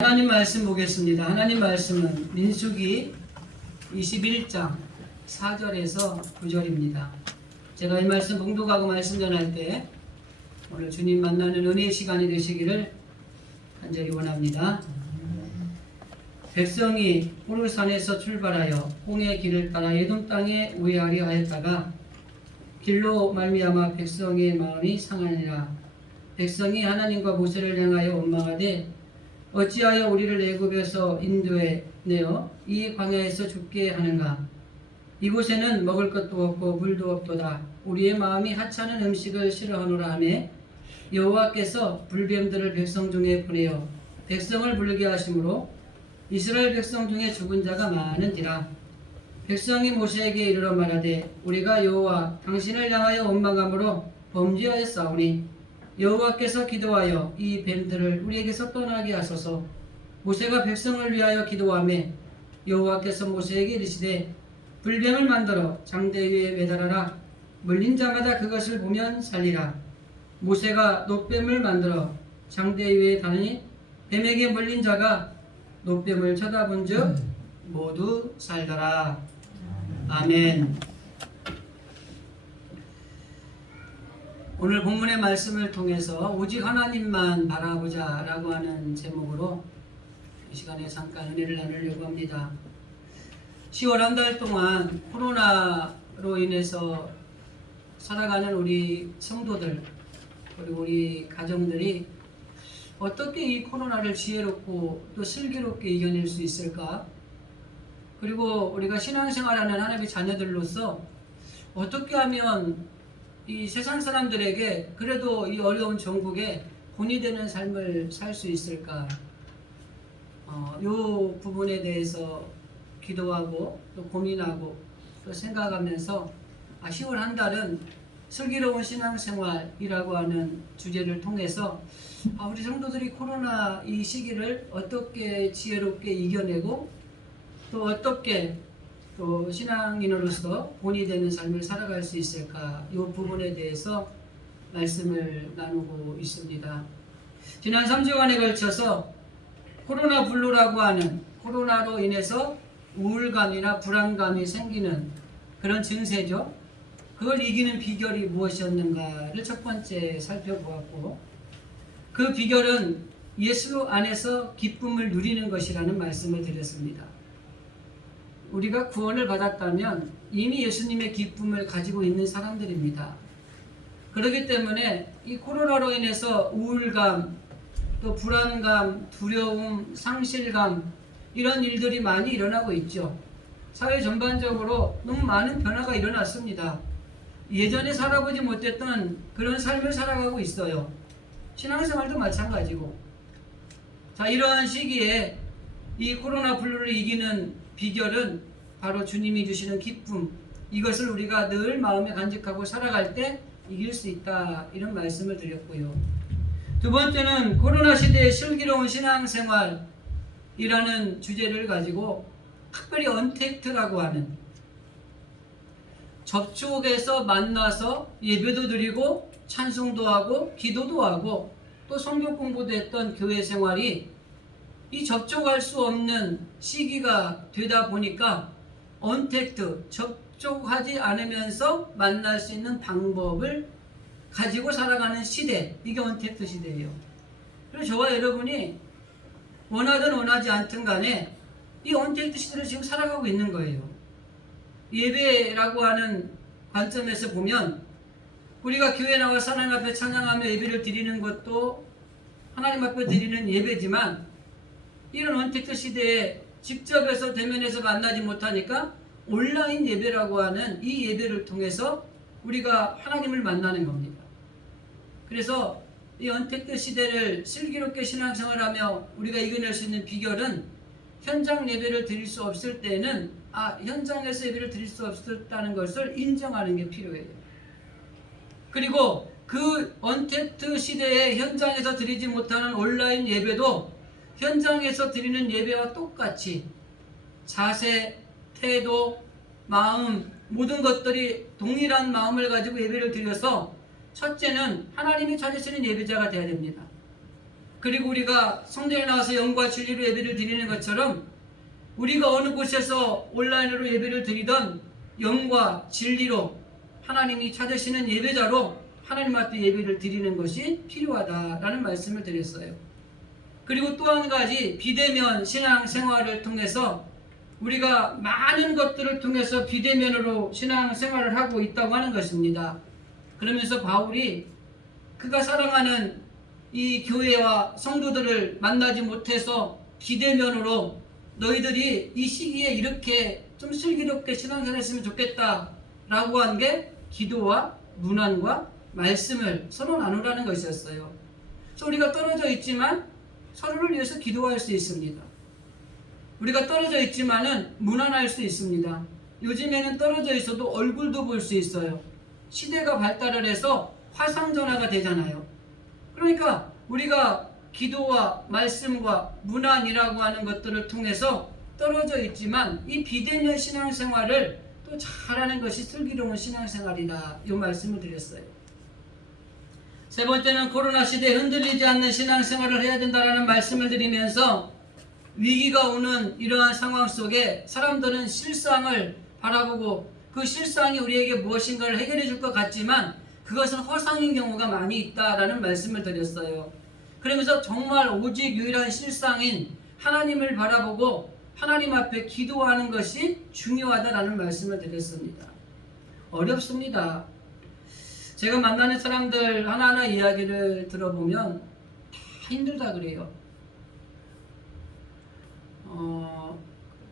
하나님 말씀 보겠습니다. 하나님 말씀은 민수기 21장 4절에서 9절입니다. 제가 이 말씀 봉독하고 말씀 전할 때 오늘 주님 만나는 은혜의 시간이 되시기를 간절히 원합니다. 백성이 호르산에서 출발하여 홍해 길을 따라 에돔 땅에 우회하려 하였다가 길로 말미암아 백성의 마음이 상하니라. 백성이 하나님과 모세를 향하여 원망하되 어찌하여 우리를 애굽에서 인도해 내어 이 광야에서 죽게 하는가? 이곳에는 먹을 것도 없고 물도 없도다. 우리의 마음이 하찮은 음식을 싫어하노라 하매 여호와께서 불뱀들을 백성 중에 보내어 백성을 물게 하심으로 이스라엘 백성 중에 죽은 자가 많은지라. 백성이 모세에게 이르러 말하되 우리가 여호와 당신을 향하여 원망함으로 범죄하였사오니 여호와께서 기도하여 이 뱀들을 우리에게서 떠나게 하소서. 모세가 백성을 위하여 기도하매 여호와께서 모세에게 이르시되 불뱀을 만들어 장대 위에 매달아라. 물린 자마다 그것을 보면 살리라. 모세가 놋뱀을 만들어 장대 위에 다니 뱀에게 물린 자가 놋뱀을 쳐다본 즉 모두 살더라. 아멘. 오늘 본문의 말씀을 통해서 오직 하나님만 바라보자 라고 하는 제목으로 이 시간에 잠깐 은혜를 나누려고 합니다. 10월 한 달 동안 코로나로 인해서 살아가는 우리 성도들 그리고 우리 가정들이 어떻게 이 코로나를 지혜롭고 또 슬기롭게 이겨낼 수 있을까? 그리고 우리가 신앙생활하는 하나님의 자녀들로서 어떻게 하면 이 세상 사람들에게 그래도 이 어려운 전국에 본이 되는 삶을 살 수 있을까? 이 부분에 대해서 기도하고 또 고민하고 또 생각하면서 10월 한 달은 슬기로운 신앙생활이라고 하는 주제를 통해서 우리 성도들이 코로나 이 시기를 어떻게 지혜롭게 이겨내고 또 어떻게 또 신앙인으로서 본이 되는 삶을 살아갈 수 있을까? 이 부분에 대해서 말씀을 나누고 있습니다. 지난 3주간에 걸쳐서 코로나 블루라고 하는 코로나로 인해서 우울감이나 불안감이 생기는 그런 증세죠. 그걸 이기는 비결이 무엇이었는가를 첫 번째 살펴보았고 그 비결은 예수 안에서 기쁨을 누리는 것이라는 말씀을 드렸습니다. 우리가 구원을 받았다면 이미 예수님의 기쁨을 가지고 있는 사람들입니다. 그렇기 때문에 이 코로나로 인해서 우울감, 또 불안감, 두려움, 상실감 이런 일들이 많이 일어나고 있죠. 사회 전반적으로 너무 많은 변화가 일어났습니다. 예전에 살아보지 못했던 그런 삶을 살아가고 있어요. 신앙생활도 마찬가지고. 이러한 시기에 이 코로나 블루를 이기는 비결은 바로 주님이 주시는 기쁨, 이것을 우리가 늘 마음에 간직하고 살아갈 때 이길 수 있다, 이런 말씀을 드렸고요. 두 번째는 코로나 시대의 슬기로운 신앙생활이라는 주제를 가지고 특별히 언택트라고 하는 접촉에서 만나서 예배도 드리고 찬송도 하고 기도도 하고 또 성경 공부도 했던 교회 생활이 이 접촉할 수 없는 시기가 되다 보니까 언택트, 접촉하지 않으면서 만날 수 있는 방법을 가지고 살아가는 시대, 이게 언택트 시대예요. 그래서 저와 여러분이 원하든 원하지 않든 간에 이 언택트 시대를 지금 살아가고 있는 거예요. 예배라고 하는 관점에서 보면 우리가 교회 나와 하나님 앞에 찬양하며 예배를 드리는 것도 하나님 앞에 드리는 예배지만 이런 언택트 시대에 직접에서 대면에서 만나지 못하니까 온라인 예배라고 하는 이 예배를 통해서 우리가 하나님을 만나는 겁니다. 그래서 이 언택트 시대를 슬기롭게 신앙생활하며 우리가 이겨낼 수 있는 비결은 현장 예배를 드릴 수 없을 때는 현장에서 예배를 드릴 수 없었다는 것을 인정하는 게 필요해요. 그리고 그 언택트 시대에 현장에서 드리지 못하는 온라인 예배도 현장에서 드리는 예배와 똑같이 자세, 태도, 마음 모든 것들이 동일한 마음을 가지고 예배를 드려서 첫째는 하나님이 찾으시는 예배자가 되어야 됩니다. 그리고 우리가 성전에 나와서 영과 진리로 예배를 드리는 것처럼 우리가 어느 곳에서 온라인으로 예배를 드리던 영과 진리로 하나님이 찾으시는 예배자로 하나님 앞에 예배를 드리는 것이 필요하다라는 말씀을 드렸어요. 그리고 또 한 가지, 비대면 신앙생활을 통해서 우리가 많은 것들을 통해서 비대면으로 신앙생활을 하고 있다고 하는 것입니다. 그러면서 바울이 그가 사랑하는 이 교회와 성도들을 만나지 못해서 비대면으로 너희들이 이 시기에 이렇게 좀 슬기롭게 신앙생활 했으면 좋겠다 라고 한 게 기도와 문안과 말씀을 서로 나누라는 것이었어요. 그래서 우리가 떨어져 있지만 서로를 위해서 기도할 수 있습니다. 우리가 떨어져 있지만은 문안할 수 있습니다. 요즘에는 떨어져 있어도 얼굴도 볼 수 있어요. 시대가 발달을 해서 화상전화가 되잖아요. 그러니까 우리가 기도와 말씀과 문안이라고 하는 것들을 통해서 떨어져 있지만 이 비대면 신앙생활을 또 잘하는 것이 슬기로운 신앙생활이다. 이 말씀을 드렸어요. 세 번째는 코로나 시대에 흔들리지 않는 신앙생활을 해야 된다는 말씀을 드리면서 위기가 오는 이러한 상황 속에 사람들은 실상을 바라보고 그 실상이 우리에게 무엇인가를 해결해 줄 것 같지만 그것은 허상인 경우가 많이 있다라는 말씀을 드렸어요. 그러면서 정말 오직 유일한 실상인 하나님을 바라보고 하나님 앞에 기도하는 것이 중요하다라는 말씀을 드렸습니다. 어렵습니다. 제가 만나는 사람들 하나하나 이야기를 들어보면 다 힘들다 그래요.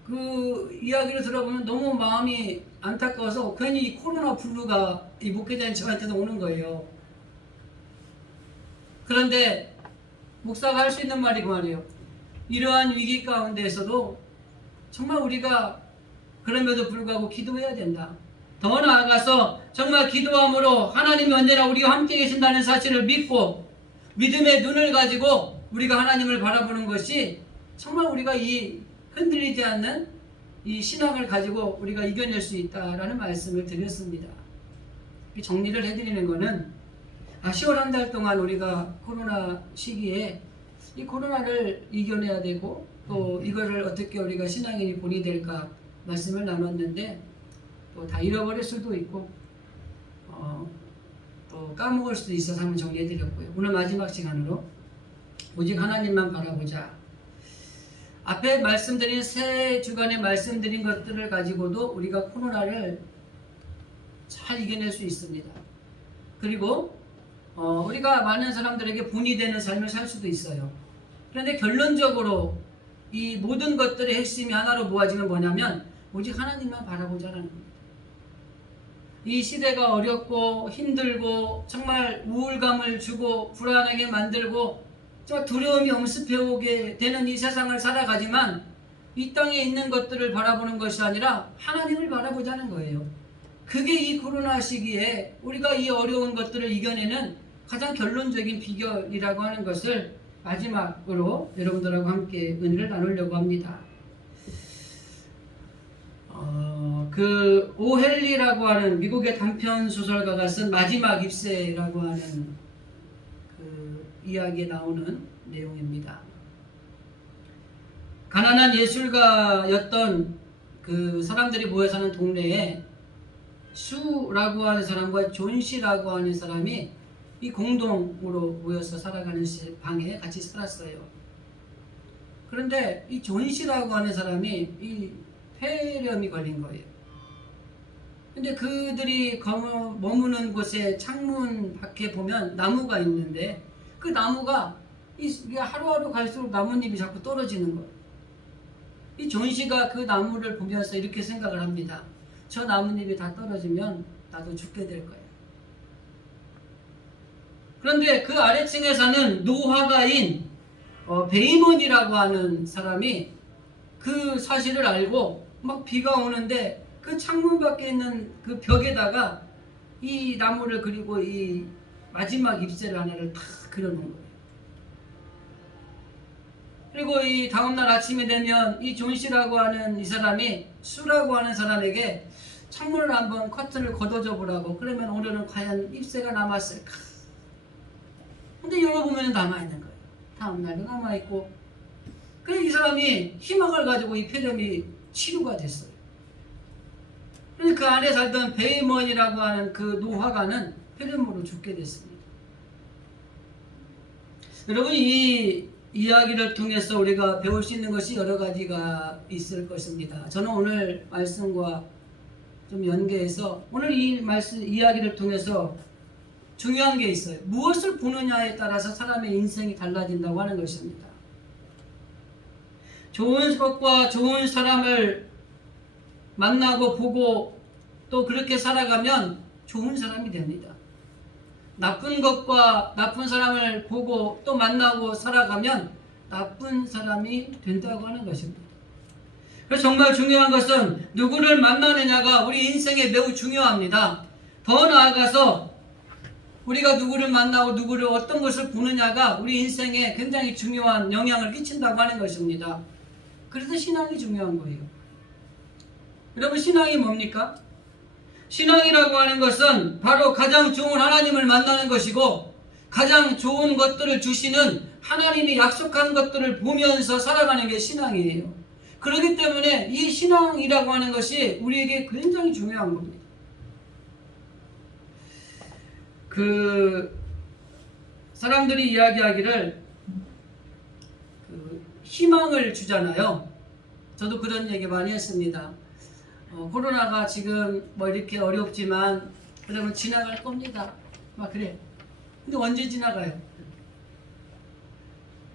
그 이야기를 들어보면 너무 마음이 안타까워서 괜히 이 코로나 블루가 이 목회자인 저한테도 오는 거예요. 그런데 목사가 할 수 있는 말이 그 말이에요. 이러한 위기 가운데에서도 정말 우리가 그럼에도 불구하고 기도해야 된다. 더 나아가서 정말 기도함으로 하나님이 언제나 우리와 함께 계신다는 사실을 믿고 믿음의 눈을 가지고 우리가 하나님을 바라보는 것이 정말 우리가 이 흔들리지 않는 이 신앙을 가지고 우리가 이겨낼 수 있다라는 말씀을 드렸습니다. 정리를 해드리는 것은 10월 한 달 동안 우리가 코로나 시기에 이 코로나를 이겨내야 되고 또 이거를 어떻게 우리가 신앙인이 본이 될까 말씀을 나눴는데 또 다 잃어버릴 수도 있고 또 까먹을 수도 있어서 한번 정리해드렸고요. 오늘 마지막 시간으로 오직 하나님만 바라보자. 앞에 말씀드린 세 주간에 말씀드린 것들을 가지고도 우리가 코로나를 잘 이겨낼 수 있습니다. 그리고 우리가 많은 사람들에게 본이 되는 삶을 살 수도 있어요. 그런데 결론적으로 이 모든 것들의 핵심이 하나로 모아지면 뭐냐면 오직 하나님만 바라보자라는 겁니다. 이 시대가 어렵고 힘들고 정말 우울감을 주고 불안하게 만들고 정말 두려움이 엄습해오게 되는 이 세상을 살아가지만 이 땅에 있는 것들을 바라보는 것이 아니라 하나님을 바라보자는 거예요. 그게 이 코로나 시기에 우리가 이 어려운 것들을 이겨내는 가장 결론적인 비결이라고 하는 것을 마지막으로 여러분들하고 함께 은혜를 나누려고 합니다. 그 오헬리라고 하는 미국의 단편 소설가가 쓴 마지막 입새라고 하는 그 이야기에 나오는 내용입니다. 가난한 예술가였던 그 사람들이 모여 사는 동네에 수라고 하는 사람과 존 씨라고 하는 사람이 이 공동으로 모여서 살아가는 방에 같이 살았어요. 그런데 이 존 씨라고 하는 사람이 이 폐렴이 걸린 거예요. 근데 그들이 머무는 곳에 창문 밖에 보면 나무가 있는데 그 나무가 이게 하루하루 갈수록 나뭇잎이 자꾸 떨어지는 거예요. 이 존 씨가 그 나무를 보면서 이렇게 생각을 합니다. 저 나뭇잎이 다 떨어지면 나도 죽게 될 거야. 그런데 그 아래층에 사는 노화가인 베이먼이라고 하는 사람이 그 사실을 알고 막 비가 오는데 그 창문 밖에 있는 그 벽에다가 이 나무를 그리고 이 마지막 잎새를 하나를 탁 그려놓은 거예요. 그리고 이 다음날 아침이 되면 이 존 씨라고 하는 이 사람이 수라고 하는 사람에게 창문을 한번 커튼을 걷어줘 보라고. 그러면 오늘은 과연 잎새가 남았을까? 근데 열어보면 남아있는 거예요. 다음날도 남아있고, 그래서 이 사람이 희망을 가지고 이 폐렴이 치료가 됐어요. 그래서 그 안에 살던 베이먼이라고 하는 그 노화가는 폐렴으로 죽게 됐습니다. 여러분, 이 이야기를 통해서 우리가 배울 수 있는 것이 여러 가지가 있을 것입니다. 저는 오늘 말씀과 좀 연계해서 오늘 이 말씀 이야기를 통해서 중요한 게 있어요. 무엇을 보느냐에 따라서 사람의 인생이 달라진다고 하는 것입니다. 좋은 것과 좋은 사람을 만나고 보고 또 그렇게 살아가면 좋은 사람이 됩니다. 나쁜 것과 나쁜 사람을 보고 또 만나고 살아가면 나쁜 사람이 된다고 하는 것입니다. 그래서 정말 중요한 것은 누구를 만나느냐가 우리 인생에 매우 중요합니다. 더 나아가서 우리가 누구를 만나고 누구를 어떤 것을 보느냐가 우리 인생에 굉장히 중요한 영향을 끼친다고 하는 것입니다. 그래서 신앙이 중요한 거예요. 여러분, 신앙이 뭡니까? 신앙이라고 하는 것은 바로 가장 좋은 하나님을 만나는 것이고 가장 좋은 것들을 주시는 하나님이 약속한 것들을 보면서 살아가는 게 신앙이에요. 그렇기 때문에 이 신앙이라고 하는 것이 우리에게 굉장히 중요한 겁니다. 사람들이 이야기하기를 희망을 주잖아요. 저도 그런 얘기 많이 했습니다. 코로나가 지금 뭐 이렇게 어렵지만 그러면 지나갈 겁니다. 막 그래. 근데 언제 지나가요?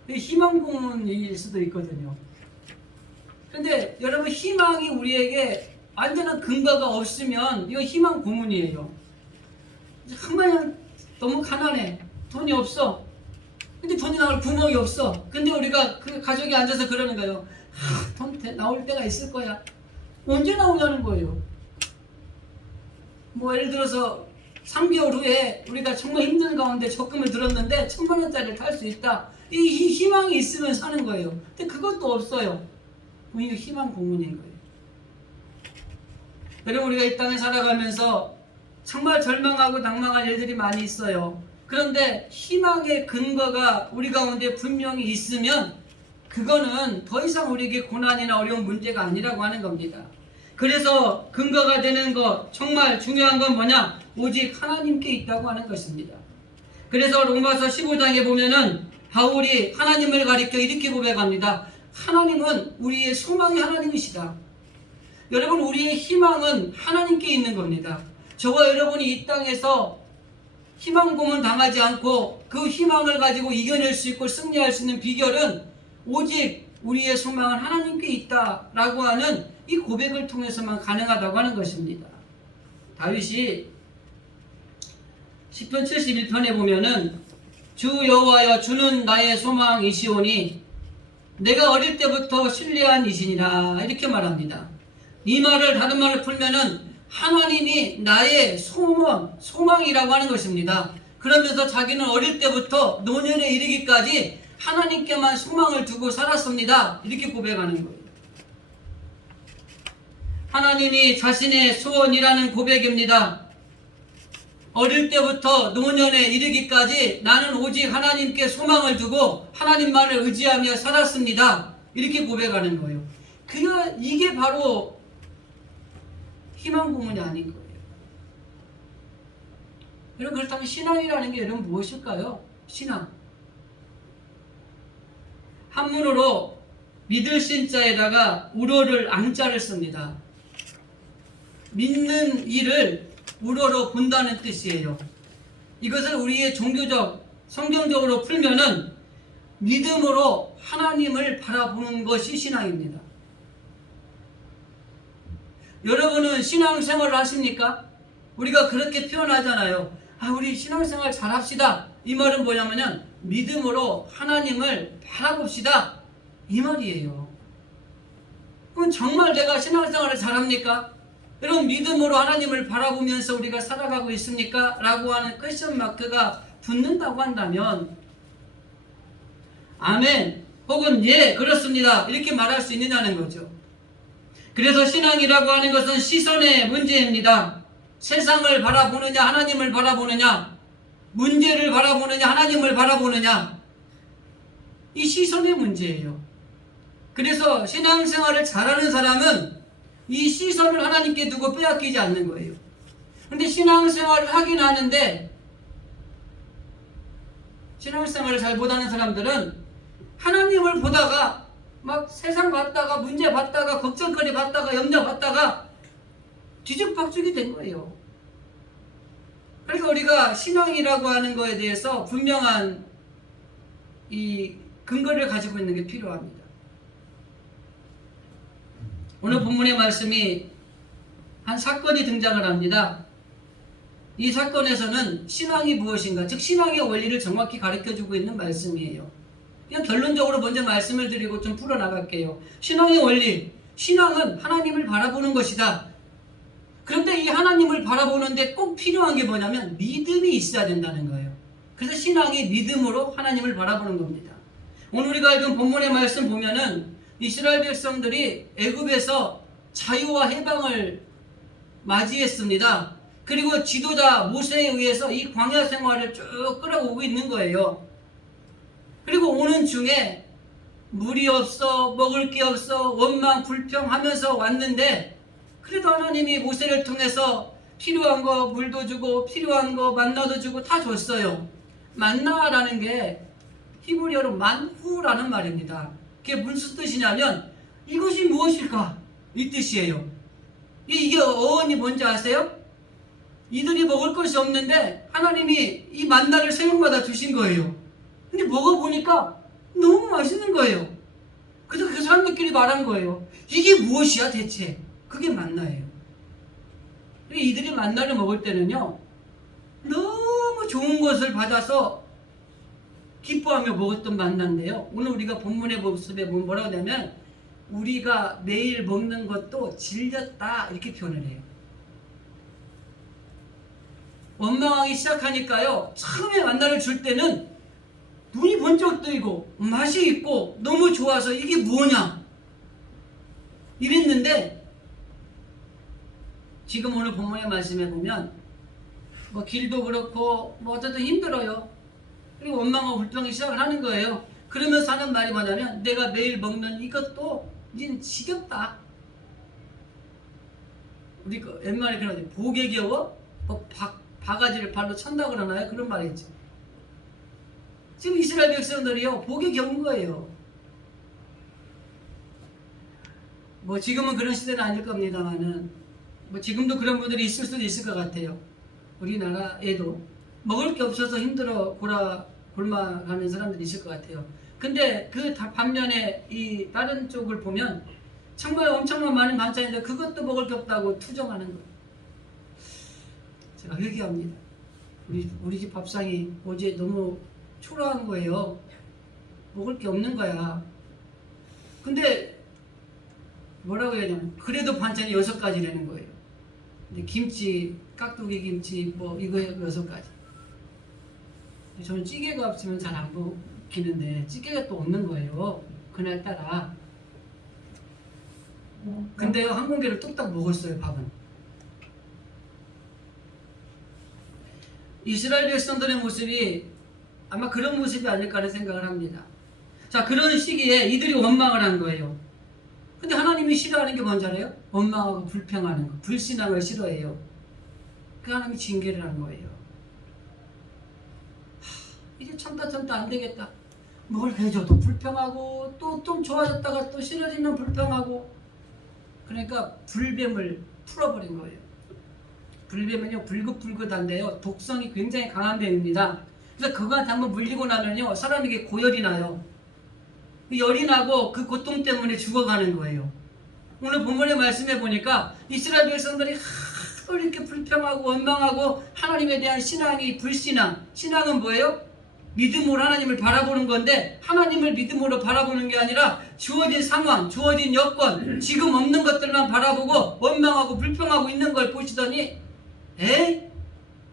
희망 고문일 수도 있거든요. 근데 여러분, 희망이 우리에게 완전한 근거가 없으면 이거 희망 고문이에요. 그냥 너무 가난해. 돈이 없어. 근데 돈이 나올 구멍이 없어. 근데 우리가 그 가족이 앉아서 그러는 거예요. 돈 나올 때가 있을 거야. 언제 나오냐는 거예요. 뭐 예를 들어서 3개월 후에 우리가 정말 힘든 가운데 적금을 들었는데 1,000,000원짜리를 탈 수 있다. 이 희망이 있으면 사는 거예요. 근데 그것도 없어요. 이거 희망 고문인 거예요. 여러분, 우리가 이 땅에 살아가면서 정말 절망하고 낭망할 일들이 많이 있어요. 그런데 희망의 근거가 우리 가운데 분명히 있으면 그거는 더 이상 우리에게 고난이나 어려운 문제가 아니라고 하는 겁니다. 그래서 근거가 되는 것, 정말 중요한 건 뭐냐? 오직 하나님께 있다고 하는 것입니다. 그래서 로마서 15장에 보면은 바울이 하나님을 가리켜 이렇게 고백합니다. 하나님은 우리의 소망이 하나님이시다. 여러분, 우리의 희망은 하나님께 있는 겁니다. 저와 여러분이 이 땅에서 희망 고문 당하지 않고 그 희망을 가지고 이겨낼 수 있고 승리할 수 있는 비결은 오직 우리의 소망은 하나님께 있다라고 하는 이 고백을 통해서만 가능하다고 하는 것입니다. 다윗이 시편 71편에 보면은 주 여호와여, 주는 나의 소망이시오니 내가 어릴 때부터 신뢰한 이시니라, 이렇게 말합니다. 이 말을 다른 말로 풀면은 하나님이 나의 소망이라고 하는 것입니다. 그러면서 자기는 어릴 때부터 노년에 이르기까지 하나님께만 소망을 두고 살았습니다. 이렇게 고백하는 거예요. 하나님이 자신의 소원이라는 고백입니다. 어릴 때부터 노년에 이르기까지 나는 오직 하나님께 소망을 두고 하나님만을 의지하며 살았습니다. 이렇게 고백하는 거예요. 이게 바로 희망 고문이 아닌 거예요. 여러분, 그렇다면 신앙이라는 게 여러분 무엇일까요? 신앙. 한문으로 믿을 신자에다가 우러를 앙자를 씁니다. 믿는 이를 우러로 본다는 뜻이에요. 이것을 우리의 종교적, 성경적으로 풀면은 믿음으로 하나님을 바라보는 것이 신앙입니다. 여러분은 신앙생활을 하십니까? 우리가 그렇게 표현하잖아요. 우리 신앙생활 잘 합시다. 이 말은 뭐냐면은 믿음으로 하나님을 바라봅시다, 이 말이에요. 그럼 정말 내가 신앙생활을 잘합니까? 여러분, 믿음으로 하나님을 바라보면서 우리가 살아가고 있습니까? 라고 하는 퀘스천 마크가 붙는다고 한다면 아멘 혹은 예, 그렇습니다, 이렇게 말할 수 있느냐는 거죠. 그래서 신앙이라고 하는 것은 시선의 문제입니다. 세상을 바라보느냐, 하나님을 바라보느냐, 문제를 바라보느냐, 하나님을 바라보느냐. 이 시선의 문제예요. 그래서 신앙생활을 잘하는 사람은 이 시선을 하나님께 두고 빼앗기지 않는 거예요. 근데 신앙생활을 하긴 하는데 신앙생활을 잘 못하는 사람들은 하나님을 보다가 막 세상 봤다가 문제 봤다가 걱정거리 봤다가 염려 봤다가 뒤죽박죽이 된 거예요. 그러니까 우리가 신앙이라고 하는 거에 대해서 분명한 이 근거를 가지고 있는 게 필요합니다. 오늘 본문의 말씀이 한 사건이 등장을 합니다. 이 사건에서는 신앙이 무엇인가, 즉 신앙의 원리를 정확히 가르쳐주고 있는 말씀이에요. 그냥 결론적으로 먼저 말씀을 드리고 좀 풀어나갈게요. 신앙의 원리, 신앙은 하나님을 바라보는 것이다. 그런데 이 하나님을 바라보는데 꼭 필요한 게 뭐냐면 믿음이 있어야 된다는 거예요. 그래서 신앙이 믿음으로 하나님을 바라보는 겁니다. 오늘 우리가 읽은 본문의 말씀 보면은 이스라엘 백성들이 애굽에서 자유와 해방을 맞이했습니다. 그리고 지도자 모세에 의해서 이 광야 생활을 쭉 끌어오고 있는 거예요. 그리고 오는 중에 물이 없어, 먹을 게 없어, 원망 불평하면서 왔는데 그래도 하나님이 모세를 통해서 필요한 거 물도 주고 필요한 거 만나도 주고 다 줬어요. 만나라는 게 히브리어로 만후라는 말입니다. 그게 무슨 뜻이냐면 이것이 무엇일까? 이 뜻이에요. 이게 어원이 뭔지 아세요? 이들이 먹을 것이 없는데 하나님이 이 만나를 새벽마다 주신 거예요. 근데 먹어보니까 너무 맛있는 거예요. 그래서 그 사람들끼리 말한 거예요. 이게 무엇이야 대체? 그게 만나예요. 이들이 만나를 먹을 때는요, 너무 좋은 것을 받아서 기뻐하며 먹었던 만나인데요. 오늘 우리가 본문의 모습에 뭐라고 하냐면 우리가 매일 먹는 것도 질렸다 이렇게 표현을 해요. 원망하기 시작하니까요, 처음에 만나를 줄 때는 눈이 번쩍 뜨이고 맛이 있고 너무 좋아서 이게 뭐냐 이랬는데 지금 오늘 본문의 말씀에 보면 뭐 길도 그렇고 뭐 어쨌든 힘들어요. 그리고 원망하고 불평하기 시작을 하는 거예요. 그러면서 하는 말이 뭐냐면 내가 매일 먹는 이것도 이제는 지겹다. 우리 그 옛말에 그러지 복에 겨워 뭐 바가지를 발로 찬다 그러나요? 그런 말이 있죠. 지금 이스라엘 백성들이요 복에 겨운 거예요. 뭐 지금은 그런 시대는 아닐 겁니다만은 뭐 지금도 그런 분들이 있을 수도 있을 것 같아요. 우리나라에도 먹을 게 없어서 힘들어 골마가는 사람들이 있을 것 같아요. 근데 그 반면에 이 다른 쪽을 보면 정말 엄청난 많은 반찬인데 그것도 먹을 게 없다고 투정하는 거예요. 제가 회개합니다. 우리 집 밥상이 어제 너무 초라한 거예요. 먹을 게 없는 거야. 근데 뭐라고 해야 되나? 그래도 반찬이 6가지라는 거예요. 근데 김치, 깍두기 김치, 뭐 이거 6가지. 저는 찌개가 없으면 잘 안 먹히는데 찌개가 또 없는 거예요. 그날따라. 근데 한 공기를 뚝딱 먹었어요, 밥은. 이스라엘 백성들의 모습이 아마 그런 모습이 아닐까 하는 생각을 합니다. 자, 그런 시기에 이들이 원망을 한 거예요. 근데 하나님이 싫어하는 게 뭔지 알아요? 원망하고 불평하는 거, 불신앙을 싫어해요. 그 하나님이 징계를 하는 거예요. 이제 참다 안 되겠다. 뭘 해줘도 불평하고 또 좀 좋아졌다가 또 싫어지면 불평하고. 그러니까 불뱀을 풀어버린 거예요. 불뱀은요 불긋불긋한데요 독성이 굉장히 강한 뱀입니다. 그래서 그거한테 한번 물리고 나면요 사람에게 고열이 나요. 그 열이 나고 그 고통 때문에 죽어가는 거예요. 오늘 본문의 말씀에 보니까 이스라엘 백성들이 하도 이렇게 불평하고 원망하고 하나님에 대한 신앙이 불신앙. 신앙은 뭐예요? 믿음으로 하나님을 바라보는 건데 하나님을 믿음으로 바라보는 게 아니라 주어진 상황, 주어진 여건, 지금 없는 것들만 바라보고 원망하고 불평하고 있는 걸 보시더니 에이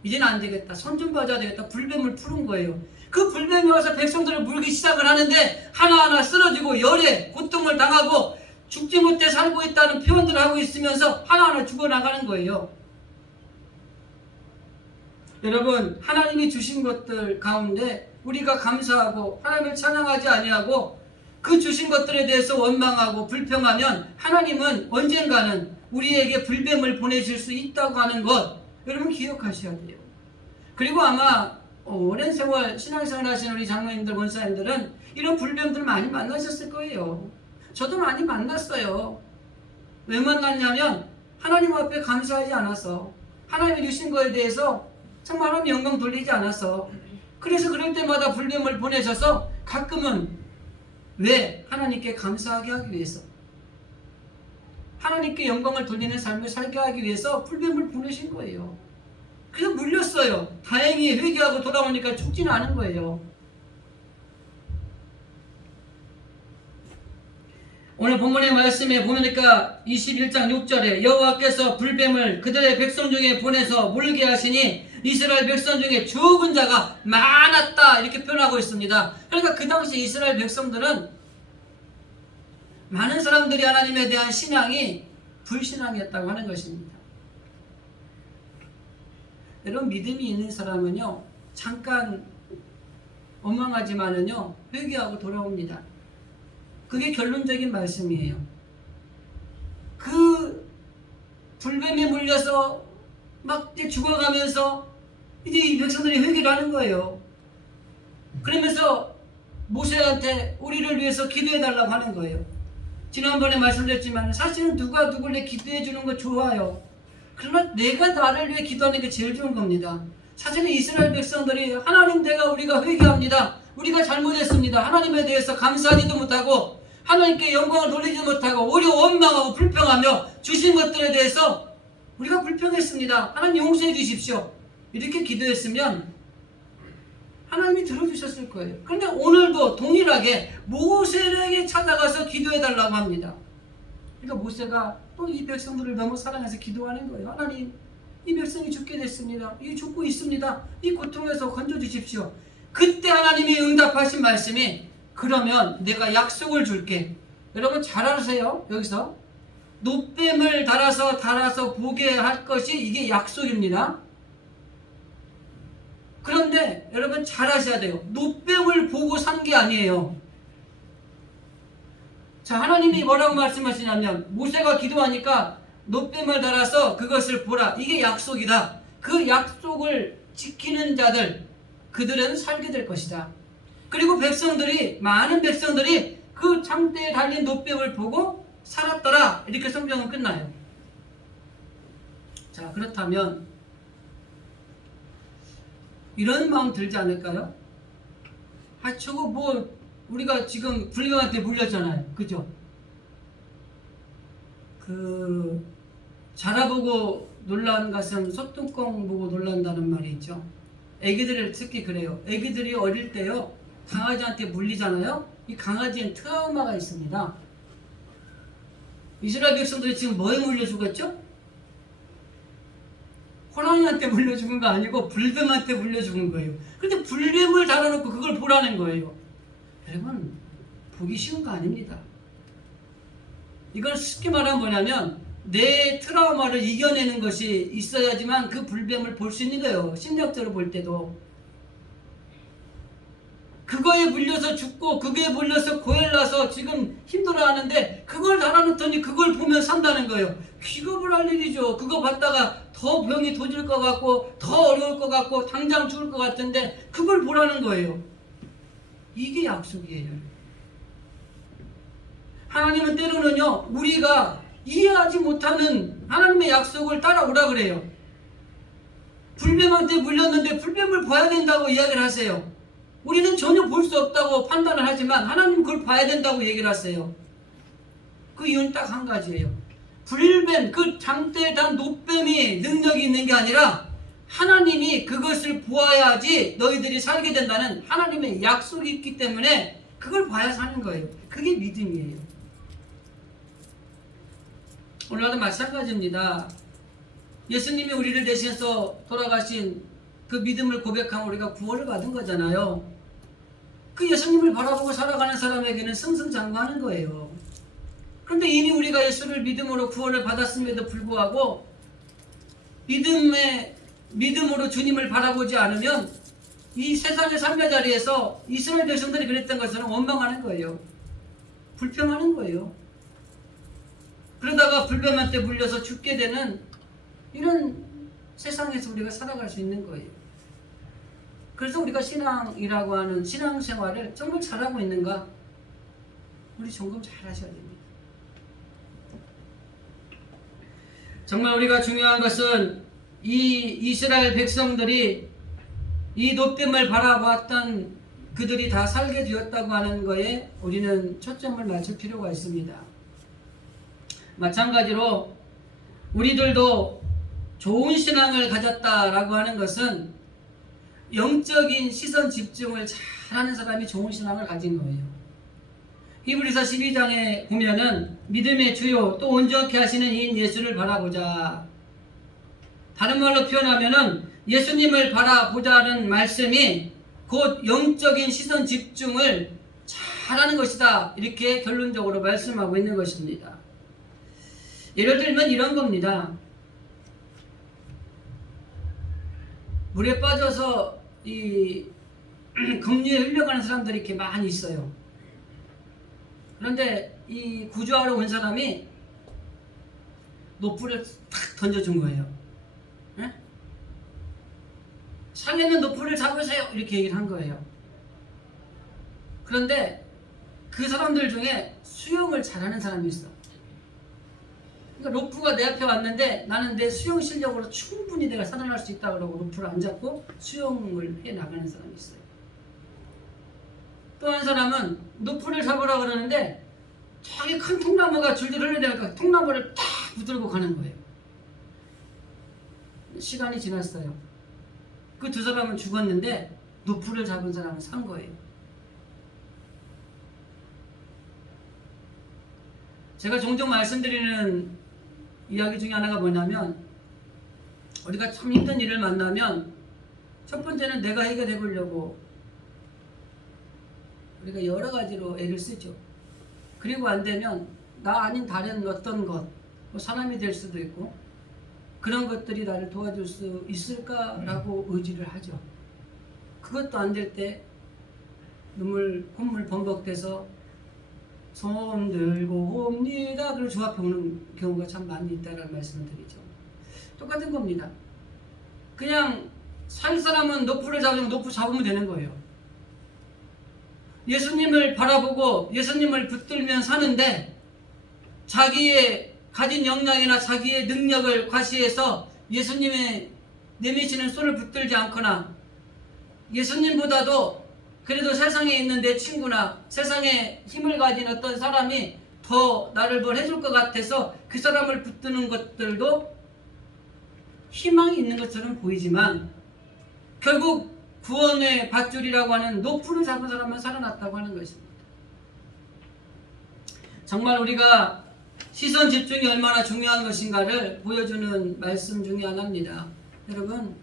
이제는 안 되겠다. 손 좀 봐줘야 되겠다. 불뱀을 푸른 거예요. 그 불뱀이 와서 백성들을 물기 시작을 하는데 하나하나 쓰러지고 열에 고통을 당하고 죽지 못해 살고 있다는 표현들을 하고 있으면서 하나하나 죽어나가는 거예요. 여러분 하나님이 주신 것들 가운데 우리가 감사하고 하나님을 찬양하지 아니하고 그 주신 것들에 대해서 원망하고 불평하면 하나님은 언젠가는 우리에게 불뱀을 보내실 수 있다고 하는 것 여러분 기억하셔야 돼요. 그리고 아마 오랜 세월 신앙생활 하시는 우리 장로님들, 권사님들은 이런 불뱀들 많이 만나셨을 거예요. 저도 많이 만났어요. 왜 만났냐면 하나님 앞에 감사하지 않아서, 하나님이 주신 거에 대해서 정말 하나님 영광 돌리지 않아서, 그래서 그럴 때마다 불뱀을 보내셔서 가끔은 왜? 하나님께 감사하게 하기 위해서, 하나님께 영광을 돌리는 삶을 살게 하기 위해서 불뱀을 보내신 거예요. 그래서 물렸어요. 다행히 회개하고 돌아오니까 죽지는 않은 거예요. 오늘 본문의 말씀에 보니까 21장 6절에 여호와께서 불뱀을 그들의 백성 중에 보내서 물게 하시니 이스라엘 백성 중에 죽은 자가 많았다 이렇게 표현하고 있습니다. 그러니까 그 당시 이스라엘 백성들은 많은 사람들이 하나님에 대한 신앙이 불신앙이었다고 하는 것입니다. 여러분 믿음이 있는 사람은요 잠깐 원망하지만은요 회개하고 돌아옵니다. 그게 결론적인 말씀이에요. 그 불뱀에 물려서 막 죽어가면서 이제 이 백성들이 회개를 하는 거예요. 그러면서 모세한테 우리를 위해서 기도해달라고 하는 거예요. 지난번에 말씀드렸지만 사실은 누가 누구를 기도해 주는 거 좋아요. 그러나 내가 나를 위해 기도하는 게 제일 좋은 겁니다. 사실은 이스라엘 백성들이 하나님 내가 우리가 회개합니다. 우리가 잘못했습니다. 하나님에 대해서 감사하지도 못하고 하나님께 영광을 돌리지 못하고 오히려 원망하고 불평하며 주신 것들에 대해서 우리가 불평했습니다. 하나님 용서해 주십시오. 이렇게 기도했으면 하나님이 들어주셨을 거예요. 그런데 오늘도 동일하게 모세에게 찾아가서 기도해달라고 합니다. 그러니까 모세가 또 이 백성들을 너무 사랑해서 기도하는 거예요. 하나님 이 백성이 죽게 됐습니다. 이 죽고 있습니다. 이 고통에서 건져주십시오. 그때 하나님이 응답하신 말씀이 그러면 내가 약속을 줄게. 여러분 잘 아세요? 여기서 놋뱀을 달아서 보게 할 것이 이게 약속입니다. 그런데 여러분 잘 아셔야 돼요. 놋뱀을 보고 산 게 아니에요. 자, 하나님이 뭐라고 말씀하시냐면 모세가 기도하니까 놋뱀을 달아서 그것을 보라. 이게 약속이다. 그 약속을 지키는 자들, 그들은 살게 될 것이다. 그리고 백성들이, 많은 백성들이 그 창대에 달린 놋뱀을 보고 살았더라. 이렇게 성경은 끝나요. 자, 그렇다면 이런 마음 들지 않을까요? 저거 뭐 우리가 지금 불뱀한테 물렸잖아요. 그죠? 자라보고 놀란 것은 소뚜껑 보고 놀란다는 말이 있죠. 애기들을 특히 그래요. 애기들이 어릴 때요 강아지한테 물리잖아요. 이 강아지엔 트라우마가 있습니다. 이스라엘 백성들이 지금 뭐에 물려 죽었죠? 호랑이한테 물려 죽은 거 아니고 불뱀한테 물려 죽은 거예요. 근데 불뱀을 달아놓고 그걸 보라는 거예요. 여러분 보기 쉬운 거 아닙니다. 이걸 쉽게 말하면 뭐냐면 내 트라우마를 이겨내는 것이 있어야지만 그 불뱀을 볼 수 있는 거예요. 심리학적으로 볼 때도. 그거에 물려서 죽고 그거에 물려서 고열나서 지금 힘들어하는데 그걸 달아놓더니 그걸 보면 산다는 거예요. 기겁을 할 일이죠. 그거 봤다가 더 병이 도질 것 같고 더 어려울 것 같고 당장 죽을 것 같은데 그걸 보라는 거예요. 이게 약속이에요. 하나님은 때로는요 우리가 이해하지 못하는 하나님의 약속을 따라오라 그래요. 불뱀한테 물렸는데 불뱀을 봐야 된다고 이야기를 하세요. 우리는 전혀 볼 수 없다고 판단을 하지만 하나님 그걸 봐야 된다고 얘기를 하세요. 그 이유는 딱 한 가지예요. 불뱀, 그 장대에 단 놋뱀이 능력이 있는 게 아니라 하나님이 그것을 보아야지 너희들이 살게 된다는 하나님의 약속이 있기 때문에 그걸 봐야 사는 거예요. 그게 믿음이에요. 오늘도 마찬가지입니다. 예수님이 우리를 대신해서 돌아가신 그 믿음을 고백하면 우리가 구원을 받은 거잖아요. 그 예수님을 바라보고 살아가는 사람에게는 승승장구하는 거예요. 그런데 이미 우리가 예수를 믿음으로 구원을 받았음에도 불구하고 믿음으로 주님을 바라보지 않으면 이 세상의 삶의 자리에서 이스라엘 백성들이 그랬던 것은 원망하는 거예요. 불평하는 거예요. 그러다가 불뱀한테 물려서 죽게 되는 이런 세상에서 우리가 살아갈 수 있는 거예요. 그래서 우리가 신앙이라고 하는 신앙생활을 정말 잘하고 있는가? 우리 점검 잘 하셔야 됩니다. 정말 우리가 중요한 것은 이 이스라엘 백성들이 이 놋뱀을 바라보았던 그들이 다 살게 되었다고 하는 거에 우리는 초점을 맞출 필요가 있습니다. 마찬가지로 우리들도 좋은 신앙을 가졌다라고 하는 것은 영적인 시선 집중을 잘하는 사람이 좋은 신앙을 가진 거예요. 히브리서 12장에 보면은 믿음의 주요 또 온전케 하시는 이인 예수를 바라보자. 다른 말로 표현하면은 예수님을 바라보자는 말씀이 곧 영적인 시선 집중을 잘하는 것이다. 이렇게 결론적으로 말씀하고 있는 것입니다. 예를 들면 이런 겁니다. 물에 빠져서 이 급류에 흘려가는 사람들이 이렇게 많이 있어요. 그런데 이 구조하러 온 사람이 노프를 탁 던져준 거예요. 네? 살려면 노프를 잡으세요. 이렇게 얘기를 한 거예요. 그런데 그 사람들 중에 수영을 잘하는 사람이 있어. 그러니까 로프가 내 앞에 왔는데 나는 내 수영 실력으로 충분히 내가 살아날 수 있다 그러고 로프를 안 잡고 수영을 해 나가는 사람이 있어요. 또 한 사람은 노프를 잡으라 그러는데 저기 큰 통나무가 줄줄 흘러내니까 통나무를 딱 붙들고 가는 거예요. 시간이 지났어요. 그 두 사람은 죽었는데 노프를 잡은 사람은 산 거예요. 제가 종종 말씀드리는 이야기 중에 하나가 뭐냐면 우리가 참 힘든 일을 만나면 첫 번째는 내가 해결해 보려고 우리가 여러 가지로 애를 쓰죠. 그리고 안 되면 나 아닌 다른 어떤 것, 뭐 사람이 될 수도 있고 그런 것들이 나를 도와줄 수 있을까라고 의지를 하죠. 그것도 안 될 때 콧물 범벅돼서 손 들고 옵니다. 그리고 주 앞에 오는 경우가 참 많이 있다는 말씀을 드리죠. 똑같은 겁니다. 그냥 살 사람은 노프를 잡으면 노프 잡으면 되는 거예요. 예수님을 바라보고 예수님을 붙들면 사는데 자기의 가진 역량이나 자기의 능력을 과시해서 예수님의 내미시는 손을 붙들지 않거나 예수님보다도 그래도 세상에 있는 내 친구나 세상에 힘을 가진 어떤 사람이 더 나를 뭘 해줄 것 같아서 그 사람을 붙드는 것들도 희망이 있는 것처럼 보이지만 결국 구원의 밧줄이라고 하는 노프를 잡은 사람만 살아났다고 하는 것입니다. 정말 우리가 시선 집중이 얼마나 중요한 것인가를 보여주는 말씀 중에 하나입니다. 여러분,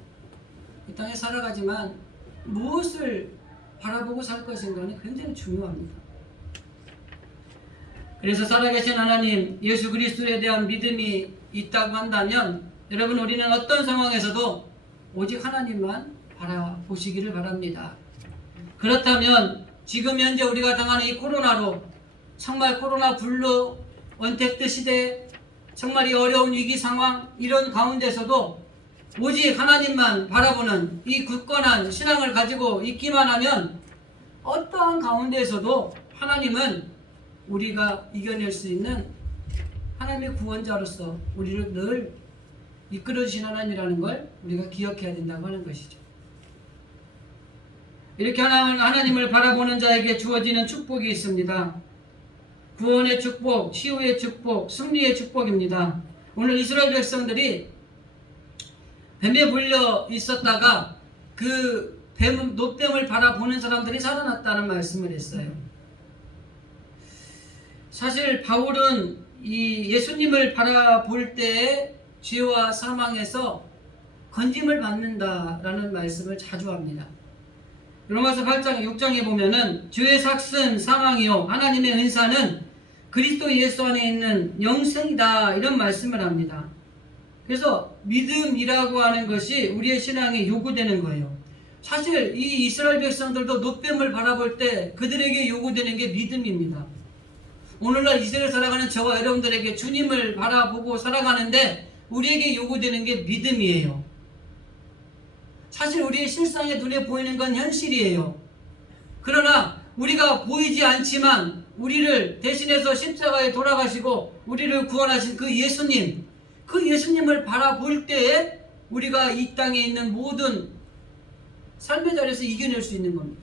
이 땅에 살아가지만 무엇을 바라보고 살 것인가는 굉장히 중요합니다. 그래서 살아계신 하나님, 예수 그리스도에 대한 믿음이 있다고 한다면 여러분 우리는 어떤 상황에서도 오직 하나님만 바라보시기를 바랍니다. 그렇다면 지금 현재 우리가 당하는 이 코로나로 정말 코로나 블루 언택트 시대 정말 이 어려운 위기 상황 이런 가운데서도 오직 하나님만 바라보는 이 굳건한 신앙을 가지고 있기만 하면 어떠한 가운데에서도 하나님은 우리가 이겨낼 수 있는 하나님의 구원자로서 우리를 늘 이끌어주신 하나님이라는 걸 우리가 기억해야 된다고 하는 것이죠. 이렇게 하나님을 바라보는 자에게 주어지는 축복이 있습니다. 구원의 축복, 치유의 축복, 승리의 축복입니다. 오늘 이스라엘 백성들이 뱀에 물려 있었다가 그 놋뱀을 바라보는 사람들이 살아났다는 말씀을 했어요. 사실 바울은 이 예수님을 바라볼 때의 죄와 사망에서 건짐을 받는다라는 말씀을 자주 합니다. 로마서 8장 6장에 보면은 죄의 삭슨 사망이요 하나님의 은사는 그리스도 예수 안에 있는 영생이다 이런 말씀을 합니다. 그래서 믿음이라고 하는 것이 우리의 신앙에 요구되는 거예요. 사실 이 이스라엘 백성들도 노뱀을 바라볼 때 그들에게 요구되는 게 믿음입니다. 오늘날 이스라엘 살아가는 저와 여러분들에게 주님을 바라보고 살아가는데 우리에게 요구되는 게 믿음이에요. 사실 우리의 실상의 눈에 보이는 건 현실이에요. 그러나 우리가 보이지 않지만 우리를 대신해서 십자가에 돌아가시고 우리를 구원하신 그 예수님, 그 예수님을 바라볼 때에 우리가 이 땅에 있는 모든 삶의 자리에서 이겨낼 수 있는 겁니다.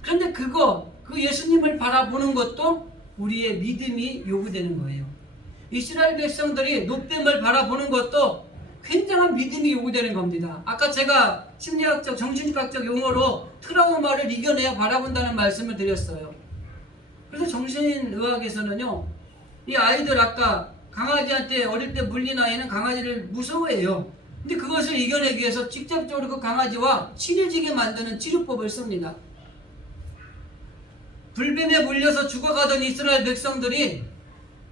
그런데 그 예수님을 바라보는 것도 우리의 믿음이 요구되는 거예요. 이스라엘 백성들이 노뱀을 바라보는 것도 굉장한 믿음이 요구되는 겁니다. 아까 제가 심리학적, 정신학적 용어로 트라우마를 이겨내야 바라본다는 말씀을 드렸어요. 그래서 정신의학에서는요, 이 아이들 아까 강아지한테 어릴 때 물린 아이는 강아지를 무서워해요. 근데 그것을 이겨내기 위해서 직접적으로 그 강아지와 친해지게 만드는 치료법을 씁니다. 불뱀에 물려서 죽어가던 이스라엘 백성들이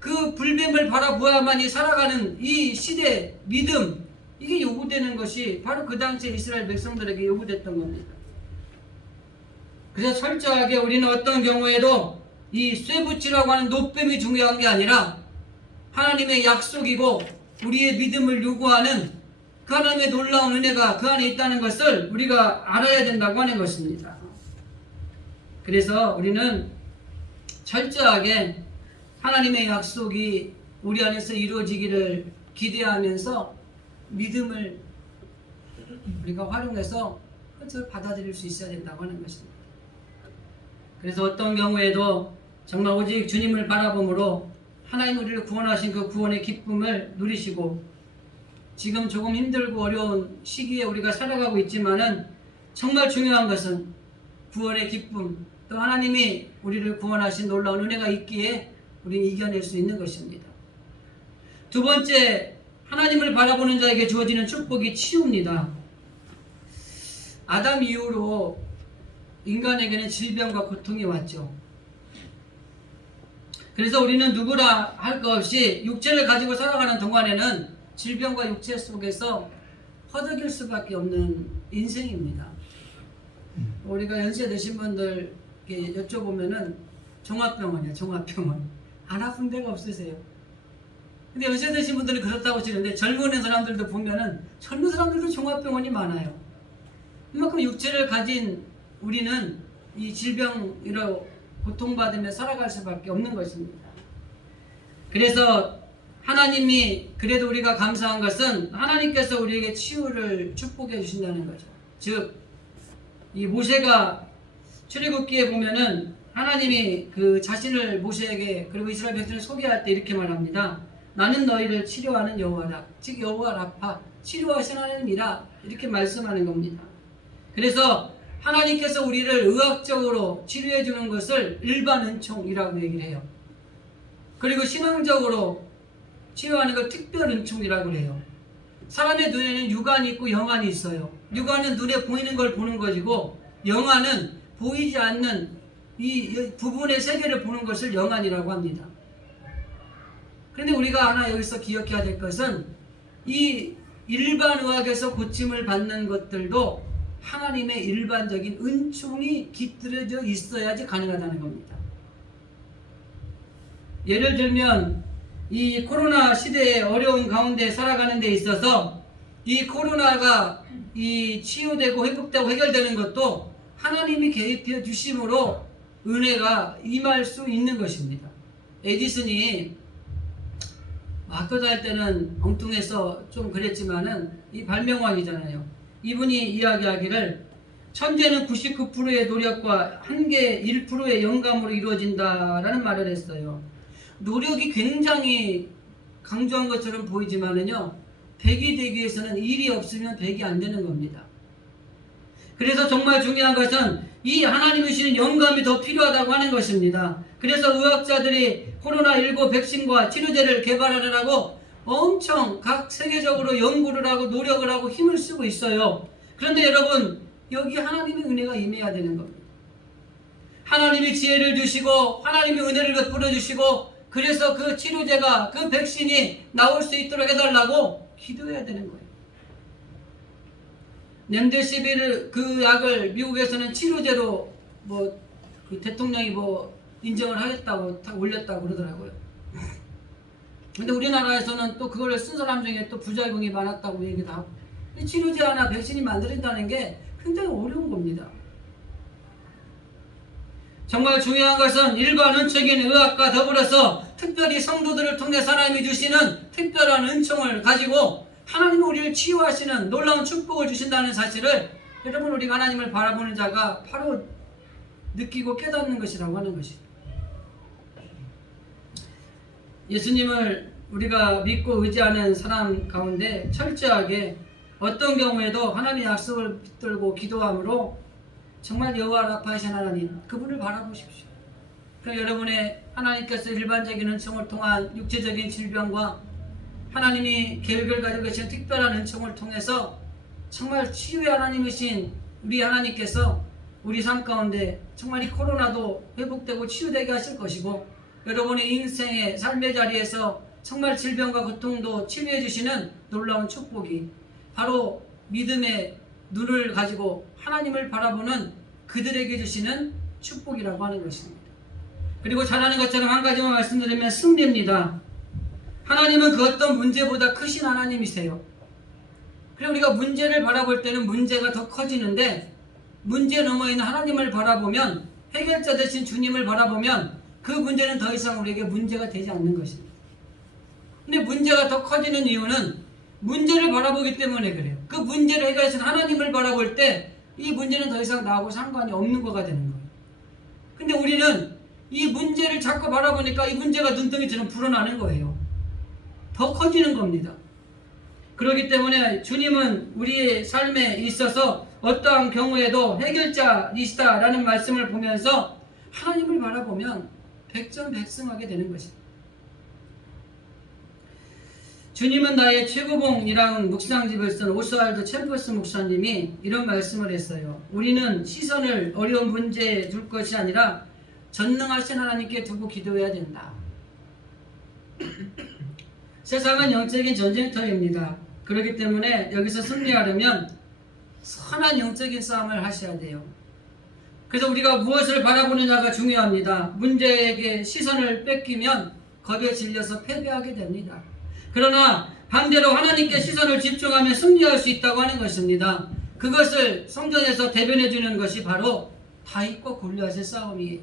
그 불뱀을 바라보아만이 살아가는 이 시대 믿음, 이게 요구되는 것이 바로 그 당시에 이스라엘 백성들에게 요구됐던 겁니다. 그래서 철저하게 우리는 어떤 경우에도 이 쇠붙이라고 하는 노뱀이 중요한 게 아니라 하나님의 약속이고 우리의 믿음을 요구하는 그 하나님의 놀라운 은혜가 그 안에 있다는 것을 우리가 알아야 된다고 하는 것입니다. 그래서 우리는 철저하게 하나님의 약속이 우리 안에서 이루어지기를 기대하면서 믿음을 우리가 활용해서 그것을 받아들일 수 있어야 된다고 하는 것입니다. 그래서 어떤 경우에도 정말 오직 주님을 바라봄으로 하나님 우리를 구원하신 그 구원의 기쁨을 누리시고 지금 조금 힘들고 어려운 시기에 우리가 살아가고 있지만은 정말 중요한 것은 구원의 기쁨, 또 하나님이 우리를 구원하신 놀라운 은혜가 있기에 우리는 이겨낼 수 있는 것입니다. 두 번째, 하나님을 바라보는 자에게 주어지는 축복이 치유입니다. 아담 이후로 인간에게는 질병과 고통이 왔죠. 그래서 우리는 누구라 할 것 없이 육체를 가지고 살아가는 동안에는 질병과 육체 속에서 허덕일 수밖에 없는 인생입니다. 우리가 연세 드신 분들 여쭤보면은 종합병원이에요. 종합병원. 안 아픈 데가 없으세요. 근데 연세 드신 분들은 그렇다고 치는데 젊은 사람들도 보면은 젊은 사람들도 종합병원이 많아요. 그만큼 육체를 가진 우리는 이 질병으로 고통받으며 살아갈 수밖에 없는 것입니다. 그래서 하나님이 그래도 우리가 감사한 것은 하나님께서 우리에게 치유를 축복해 주신다는 거죠. 즉, 이 모세가 출애굽기에 보면은 하나님이 그 자신을 모세에게 그리고 이스라엘 백성을 소개할 때 이렇게 말합니다. 나는 너희를 치료하는 여호와라. 즉 여호와 라파, 치료하신 하나님이라 이렇게 말씀하는 겁니다. 그래서 하나님께서 우리를 의학적으로 치료해 주는 것을 일반 은총이라고 얘기를 해요. 그리고 신앙적으로 치료하는 걸 특별 은총이라고 해요. 사람의 눈에는 육안이 있고 영안이 있어요. 육안은 눈에 보이는 걸 보는 것이고 영안은 보이지 않는 이 부분의 세계를 보는 것을 영안이라고 합니다. 그런데 우리가 하나 여기서 기억해야 될 것은 이 일반 의학에서 고침을 받는 것들도 하나님의 일반적인 은총이 깃들여져 있어야지 가능하다는 겁니다. 예를 들면 이 코로나 시대의 어려운 가운데 살아가는 데 있어서 이 코로나가 이 치유되고 회복되고 해결되는 것도 하나님이 개입해 주심으로 은혜가 임할 수 있는 것입니다. 에디슨이 학교 다닐 때는 엉뚱해서 좀 그랬지만은 이 발명왕이잖아요. 이분이 이야기하기를 천재는 99%의 노력과 한계 1%의 영감으로 이루어진다라는 말을 했어요. 노력이 굉장히 강조한 것처럼 보이지만은요, 100이 되기 위해서는 일이 없으면 100이 안 되는 겁니다. 그래서 정말 중요한 것은 이 하나님이 주시는 영감이 더 필요하다고 하는 것입니다. 그래서 의학자들이 코로나19 백신과 치료제를 개발하느라고 엄청 각 세계적으로 연구를 하고 노력을 하고 힘을 쓰고 있어요. 그런데 여러분, 여기 하나님의 은혜가 임해야 되는 겁니다. 하나님이 지혜를 주시고 하나님이 은혜를 베풀어 주시고 그래서 그 치료제가 그 백신이 나올 수 있도록 해달라고 기도해야 되는 거예요. 렘데시비르 그 약을 미국에서는 치료제로 그 대통령이 인정을 하겠다고 올렸다고 그러더라고요. 근데 우리나라에서는 또 그걸 쓴 사람 중에 또 부작용이 많았다고 얘기도 하고, 치료제 하나 백신이 만들어진다는 게 굉장히 어려운 겁니다. 정말 중요한 것은 일반 은적인 의학과 더불어서 특별히 성도들을 통해 하나님이 주시는 특별한 은총을 가지고 하나님은 우리를 치유하시는 놀라운 축복을 주신다는 사실을 여러분, 우리가 하나님을 바라보는 자가 바로 느끼고 깨닫는 것이라고 하는 것입니다. 예수님을 우리가 믿고 의지하는 사람 가운데 철저하게 어떤 경우에도 하나님의 약속을 붙들고 기도함으로 정말 여호와 라파이신 하나님, 그분을 바라보십시오. 그러니까 여러분의 하나님께서 일반적인 은총을 통한 육체적인 질병과 하나님이 계획을 가지고 계신 특별한 은총을 통해서 정말 치유의 하나님이신 우리 하나님께서 우리 삶 가운데 정말 이 코로나도 회복되고 치유되게 하실 것이고, 여러분의 인생의 삶의 자리에서 정말 질병과 고통도 치유해 주시는 놀라운 축복이 바로 믿음의 눈을 가지고 하나님을 바라보는 그들에게 주시는 축복이라고 하는 것입니다. 그리고 잘 아는 것처럼 한 가지만 말씀드리면 승리입니다. 하나님은 그 어떤 문제보다 크신 하나님이세요. 그리고 우리가 문제를 바라볼 때는 문제가 더 커지는데, 문제 너머에 있는 하나님을 바라보면, 해결자 되신 주님을 바라보면 그 문제는 더 이상 우리에게 문제가 되지 않는 것입니다. 근데 문제가 더 커지는 이유는 문제를 바라보기 때문에 그래요. 그 문제를 해결하신 하나님을 바라볼 때 이 문제는 더 이상 나하고 상관이 없는 거가 되는 거예요. 근데 우리는 이 문제를 자꾸 바라보니까 이 문제가 눈덩이처럼 불어나는 거예요. 더 커지는 겁니다. 그렇기 때문에 주님은 우리의 삶에 있어서 어떠한 경우에도 해결자이시다라는 말씀을 보면서 하나님을 바라보면 백전백승하게 되는 것입니다. 주님은 나의 최고봉이라는 묵상집을 쓴 오스왈드 챔퍼스 목사님이 이런 말씀을 했어요. 우리는 시선을 어려운 문제에 둘 것이 아니라 전능하신 하나님께 두고 기도해야 된다. 세상은 영적인 전쟁터입니다. 그렇기 때문에 여기서 승리하려면 선한 영적인 싸움을 하셔야 돼요. 그래서 우리가 무엇을 바라보느냐가 중요합니다. 문제에게 시선을 뺏기면 겁에 질려서 패배하게 됩니다. 그러나 반대로 하나님께 시선을 집중하면 승리할 수 있다고 하는 것입니다. 그것을 성전에서 대변해 주는 것이 바로 다윗과 골리앗의 싸움이에요.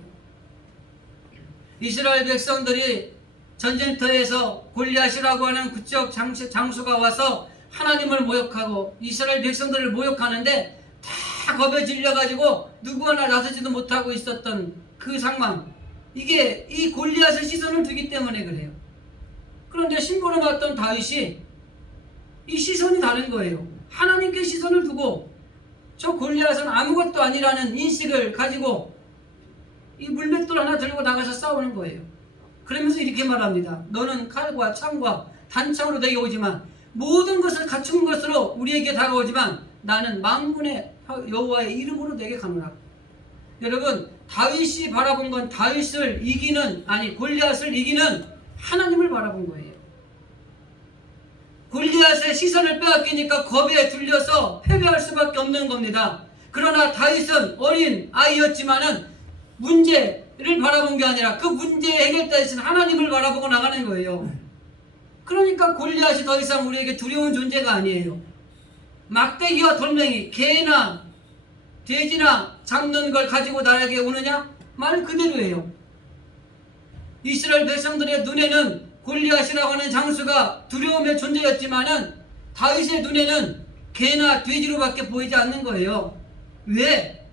이스라엘 백성들이 전쟁터에서 골리앗이라고 하는 국적 장수가 와서 하나님을 모욕하고 이스라엘 백성들을 모욕하는데 다 겁에 질려가지고 누구 하나 나서지도 못하고 있었던 그 상황, 이게 이 골리앗의 시선을 두기 때문에 그래요. 그런데 심부름했던 다윗이 이 시선이 다른 거예요. 하나님께 시선을 두고 저 골리앗은 아무것도 아니라는 인식을 가지고 이 물맷돌 하나 들고 나가서 싸우는 거예요. 그러면서 이렇게 말합니다. 너는 칼과 창과 단창으로 내게 오지만 모든 것을 갖춘 것으로 우리에게 다가오지만 나는 만군의 여호와의 이름으로 내게 가노라. 여러분, 다윗이 바라본 건 다윗을 이기는, 아니 골리앗을 이기는 하나님을 바라본 거예요. 골리앗의 시선을 빼앗기니까 겁에 들려서 패배할 수밖에 없는 겁니다. 그러나 다윗은 어린 아이였지만은 문제를 바라본 게 아니라 그 문제의 해결자이신 하나님을 바라보고 나가는 거예요. 그러니까 골리앗이 더 이상 우리에게 두려운 존재가 아니에요. 막대기와 돌멩이, 개나 돼지나 잡는 걸 가지고 나에게 오느냐? 말 그대로예요. 이스라엘 백성들의 눈에는 골리앗이라고 하는 장수가 두려움의 존재였지만은 다윗의 눈에는 개나 돼지로밖에 보이지 않는 거예요. 왜?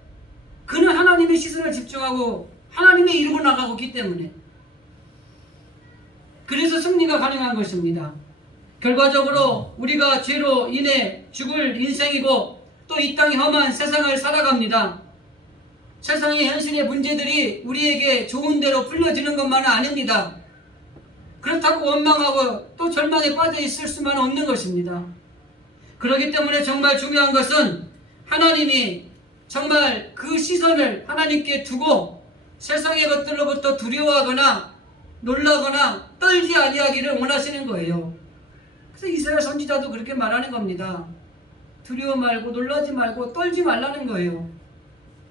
그는 하나님의 시선을 집중하고 하나님의 이름으로 나가고 있기 때문에. 그래서 승리가 가능한 것입니다. 결과적으로 우리가 죄로 인해 죽을 인생이고 또 이 땅의 험한 세상을 살아갑니다. 세상의 현실의 문제들이 우리에게 좋은 대로 풀려지는 것만은 아닙니다. 그렇다고 원망하고 또 절망에 빠져 있을 수만 없는 것입니다. 그렇기 때문에 정말 중요한 것은 하나님이 정말 그 시선을 하나님께 두고 세상의 것들로부터 두려워하거나 놀라거나 떨지 아니하기를 원하시는 거예요. 그래서 이스라엘 선지자도 그렇게 말하는 겁니다. 두려워 말고 놀라지 말고 떨지 말라는 거예요.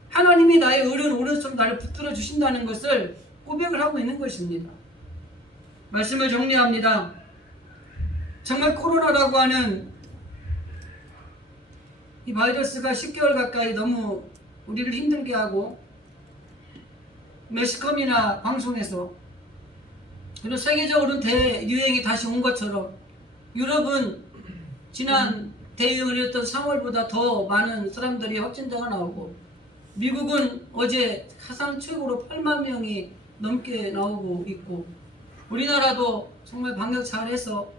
하나님이 나의 어른 오른손 나를 붙들어 주신다는 것을 고백을 하고 있는 것입니다. 말씀을 정리합니다. 정말 코로나라고 하는 이 바이러스가 10개월 가까이 너무 우리를 힘들게 하고 매스컴이나 방송에서 그리고 세계적으로는 대유행이 다시 온 것처럼 유럽은 지난 대유행이었던 3월보다 더 많은 사람들이 확진자가 나오고 미국은 어제 사상 최고로 8만 명이 넘게 나오고 있고 우리나라도 정말 방역 잘해서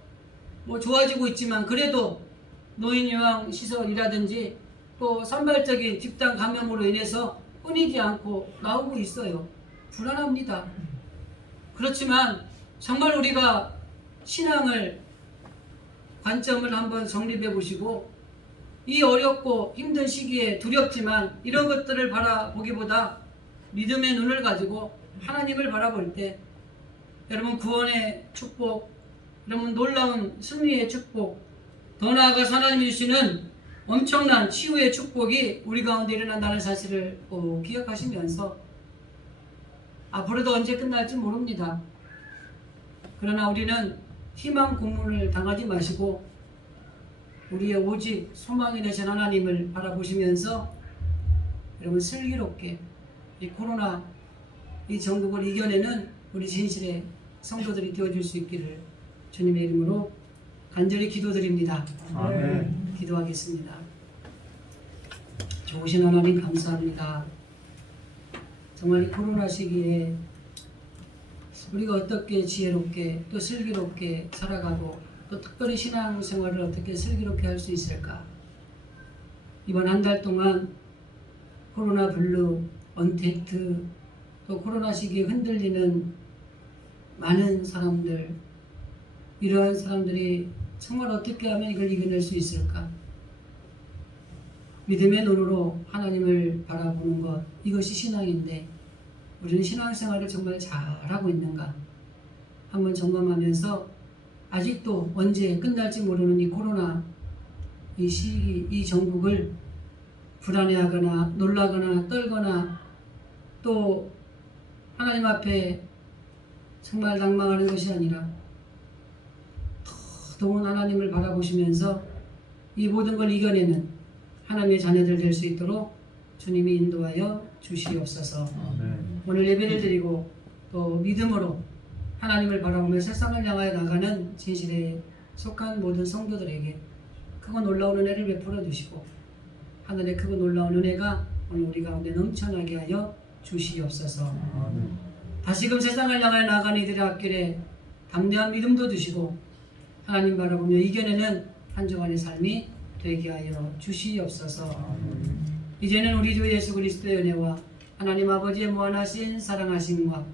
뭐 좋아지고 있지만 그래도 노인요양 시설이라든지 또 산발적인 집단 감염으로 인해서 끊이지 않고 나오고 있어요. 불안합니다. 그렇지만 정말 우리가 신앙을 관점을 한번 정립해 보시고 이 어렵고 힘든 시기에 두렵지만 이런 것들을 바라보기보다 믿음의 눈을 가지고 하나님을 바라볼 때 여러분 구원의 축복, 여러분 놀라운 승리의 축복, 더 나아가서 하나님이 주시는 엄청난 치유의 축복이 우리 가운데 일어난다는 사실을 꼭 기억하시면서 앞으로도 언제 끝날지 모릅니다. 그러나 우리는 희망 고문을 당하지 마시고 우리의 오직 소망이 되신 하나님을 바라보시면서 여러분 슬기롭게 이 코로나 이 전국을 이겨내는 우리 진실의 성도들이 되어줄 수 있기를 주님의 이름으로 간절히 기도드립니다. 아멘. 기도하겠습니다. 좋으신 하나님 감사합니다. 정말 이 코로나 시기에 우리가 어떻게 지혜롭게 또 슬기롭게 살아가고 또 특별히 신앙생활을 어떻게 슬기롭게 할 수 있을까? 이번 한 달 동안 코로나 블루, 언택트 또 코로나 시기에 흔들리는 많은 사람들, 이러한 사람들이 정말 어떻게 하면 이걸 이겨낼 수 있을까? 믿음의 눈으로 하나님을 바라보는 것, 이것이 신앙인데 우리는 신앙생활을 정말 잘하고 있는가? 한번 점검하면서 아직도 언제 끝날지 모르는 이 코로나 이 시기, 이 전국을 불안해하거나 놀라거나 떨거나 또 하나님 앞에 정말 낭망하는 것이 아니라 더더운 하나님을 바라보시면서 이 모든 걸 이겨내는 하나님의 자녀들 될 수 있도록 주님이 인도하여 주시옵소서. 아멘. 오늘 예배를 드리고 또 믿음으로 하나님을 바라보며 세상을 향하여 나가는 진실에 속한 모든 성도들에게 크고 놀라운 은혜를 베풀어 주시고 하늘의 크고 놀라운 은혜가 오늘 우리 가운데 넘쳐나게 하여 주시옵소서. 아멘. 다시금 세상을 향하여 나가는 이들의 앞길에 담대한 믿음도 주시고 하나님 바라보며 이겨내는 한 주간의 삶이 되게 하여 주시옵소서. 아멘. 이제는 우리 주 예수 그리스도의 은혜와 하나님 아버지의 무한하신 사랑하심과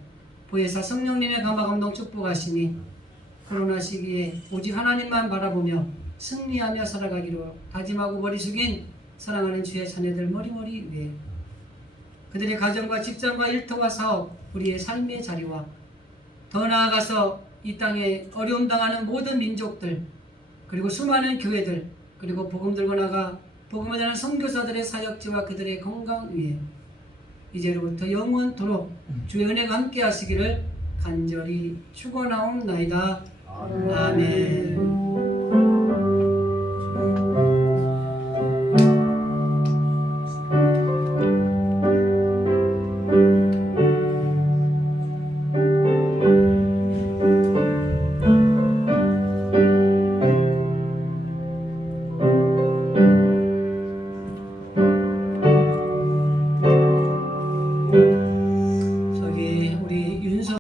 보혜사 성령님의 감화감동 축복하심이 코로나 시기에 오직 하나님만 바라보며 승리하며 살아가기로 다짐하고 머리 숙인 사랑하는 주의 자녀들 머리머리 위에 그들의 가정과 직장과 일터와 사업, 우리의 삶의 자리와 더 나아가서 이 땅에 어려움 당하는 모든 민족들 그리고 수많은 교회들 그리고 복음 들고 나가 복음을 전하는 선교사들의 사역지와 그들의 건강 위에 이제로부터 영원토록 주의 은혜가 함께 하시기를 간절히 축원하옵나이다. 아멘.